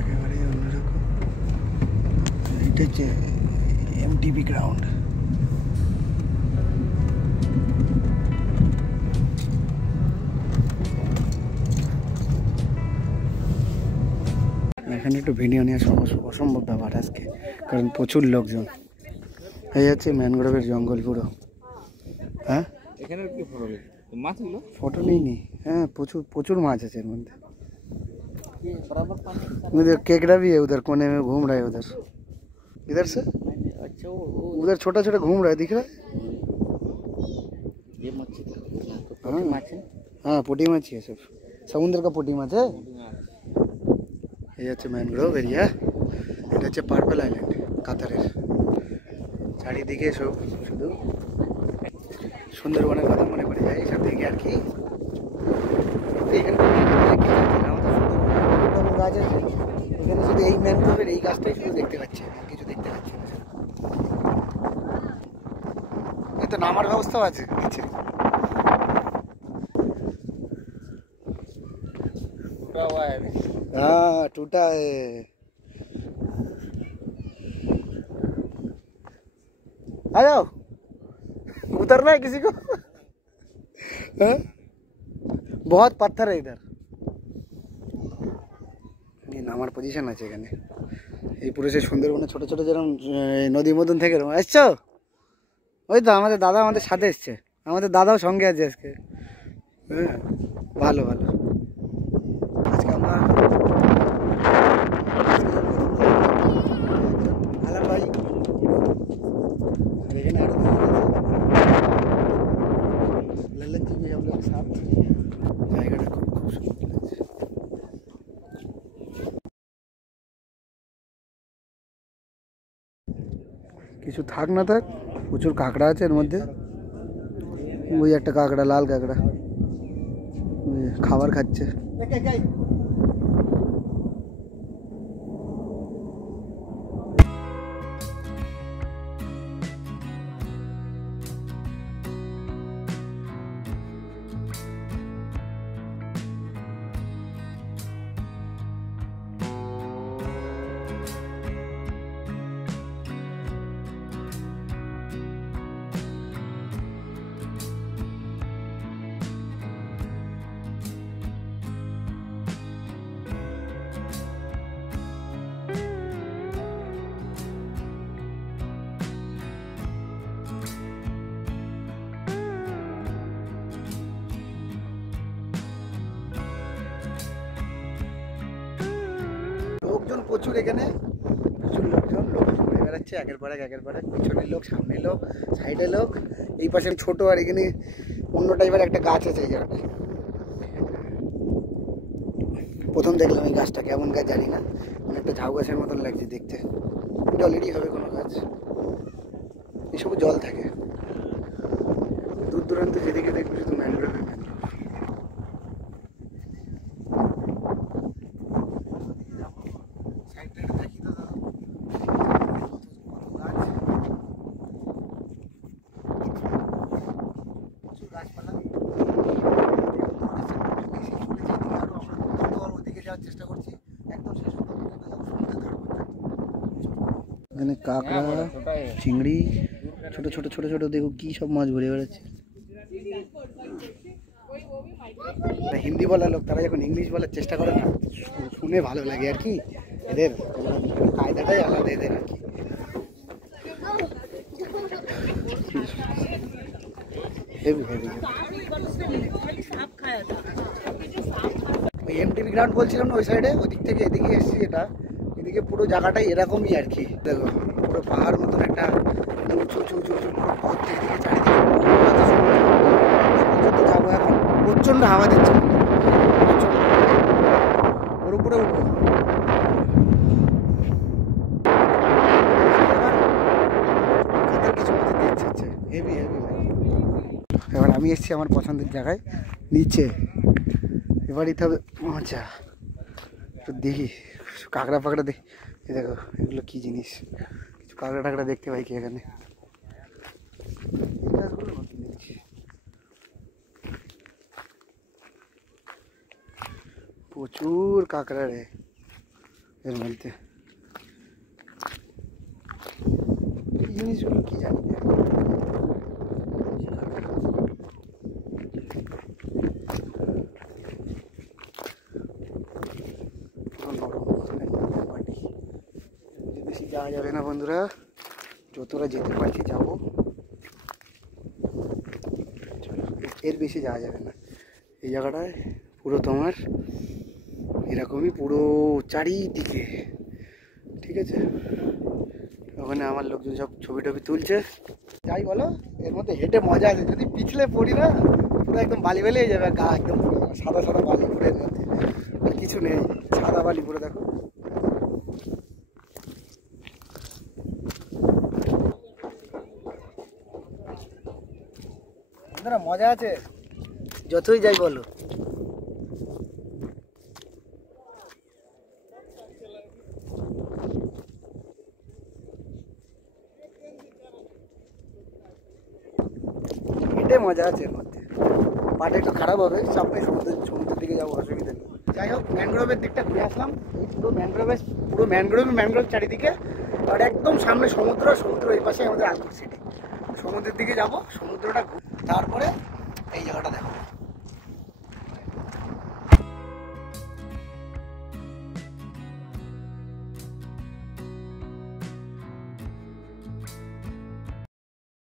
একেবারেই অন্যরকম। এটা হচ্ছে এমটিবি গ্রাউন্ড। এখানে একটু ভিডিও নেওয়া অসম্ভব ব্যাপার আজকে, কারণ প্রচুর লোকজন। এই হচ্ছে ম্যানগ্রোভের জঙ্গল পুরো। হ্যাঁ এখানে কি মাছ হলো? ফটো নেই। হ্যাঁ প্রচুর প্রচুর মাছ আছে এর মধ্যে। उधर केकड़ा भी है, उधर कोने में घूम रहा है उधर, इधर से। अच्छा उधर छोटा छोटा घूम रहा है, दिख रहा है। ये मच्छी हाँ पोटी माछी है, सब समुद्र का पोटी माछ है। ये হচ্ছে ম্যানগ্রোভ এরিয়া। এটা হচ্ছে পার্পল আইল্যান্ড কাতারের। চারিদিকে সব শুধু সুন্দরবনের কথা মনে পড়ে যায় এইসব থেকে আর কি। এখানে গাছ আছে, এখানে শুধু এই ম্যানগ্রোভের এই গাছটাই শুধু দেখতে পাচ্ছি, কিছু দেখতে পাচ্ছি না। এই তো নামার ব্যবস্থাও আছে নিচে। हाँ टूटा है। आ जाओ, उतरना है किसी को? बहुत पत्थर है इधर। নামার পজিশন আছে এখানে। এই পুরো সে সুন্দরবনে ছোট ছোট যেরকম নদী মদন থেকে এসছো, ওই তো আমাদের দাদা আমাদের সাথে এসছে, আমাদের দাদাও সঙ্গে আছে আজকে। হ্যাঁ ভালো ভালো। আজকে আমরা আলাম ভাই এখানে আরো लल्लन जी भी हम लोग साथ। জায়গাটা খুব খুব সুন্দর লাগছে। কিছু থাক না থাক প্রচুর কাঁকড়া আছে এর মধ্যে। ওই একটা কাঁকড়া, লাল কাঁকড়া খাবার খাচ্ছে। লোকজন প্রচুর, এখানে প্রচুর লোকজন ঘুরে বেড়াচ্ছে একের পর এক, পিছনের লোক, সামনের লোক, সাইডের লোক। এই পাশে ছোট আর এখানে অন্য টাইপের একটা গাছ আছে এই জায়গাটায়। প্রথম দেখলাম এই গাছটা, কেমন গাছ জানি না, একটা ঝাউ গাছের মতন লাগছে দেখতে। জলেরই হবে কোনো গাছ, এসব জল থাকে। দূর দূরান্ত যেদিকে দেখবে শুধু ম্যানগ্রোভে ম্যানগ্রোভ। চেষ্টা করছি একদম শেষ এখানে কাঁকড়া, চিংড়ি, ছোট ছোট ছোট ছোট দেখো কি সব মাছ ঘুরে বেড়াচ্ছে। হিন্দি বলা লোক, তারা যখন ইংলিশ বলার চেষ্টা করে না, শুনে ভালো লাগে আর কি। এদের কায়দাটাই আলাদা এদের আর কি। Heavy heavy. এমটিবি গ্রাউন্ড বলছিলাম না, ওই সাইডে ওদিক থেকে এদিকে এসেছি। এটা এদিকে পুরো জায়গাটাই এরকমই আর কি। দেখো পুরো পাহাড় মতন একটা উঁচু উঁচু উঁচু উঁচু পুরো ভর্তি, এদিকে চারিদিকে যাবো এখন। প্রচণ্ড হাওয়া দিচ্ছে, ওর উপরে উঠবো। এসেছি আমার পছন্দের জায়গায় নিচে, এবার দিতে হবে মজা। তো দেখি কাঁকড়া ফাঁকড়া দেখি, এই দেখো এগুলো কী জিনিস, কিছু কাঁকড়া টাকড়া দেখতে পাই কি এখানে? এই গাছগুলো নতুন দেখছি, প্রচুর কাঁকড়া রে এর মধ্যে। এই জিনিসগুলো কি জানি না। বেশি যাওয়া যাবে না বন্ধুরা, যতটা যেতে পারছি যাবো, এর বেশি যাওয়া যাবে না। এই জায়গাটায় পুরো তোমার এরকমই পুরো চারিদিকে, ঠিক আছে? ওখানে আমার লোকজন সব ছবি টবি তুলছে। যাই বলো, এর মধ্যে হেঁটে মজা আছে, যদি পিছলে পড়ি না পুরো একদম বালি বালি হয়ে যাবে, গা একদম সাদা সাদা বালি পুরের মধ্যে, আর কিছু নেই, সাদা বালি পুরো। দেখো বন্ধুরা, মজা আছে যতই যাই বলো। এটাই মজা আছে এর মধ্যে। পাটা একটু খারাপ হবে, চাপ নেই, সমুদ্রের দিকে যাবো, অসুবিধা নেই। যাই হোক, ম্যানগ্রোভের দিকটা ঘুরে আসলাম। এই পুরো ম্যানগ্রোভ চারিদিকে, আর একদম সামনে সমুদ্র, সমুদ্র এই পাশে আমাদের আলপুর সিটি। সমুদ্রের দিকে যাব, সমুদ্রটা তারপরে এই জায়গাটা দেখো,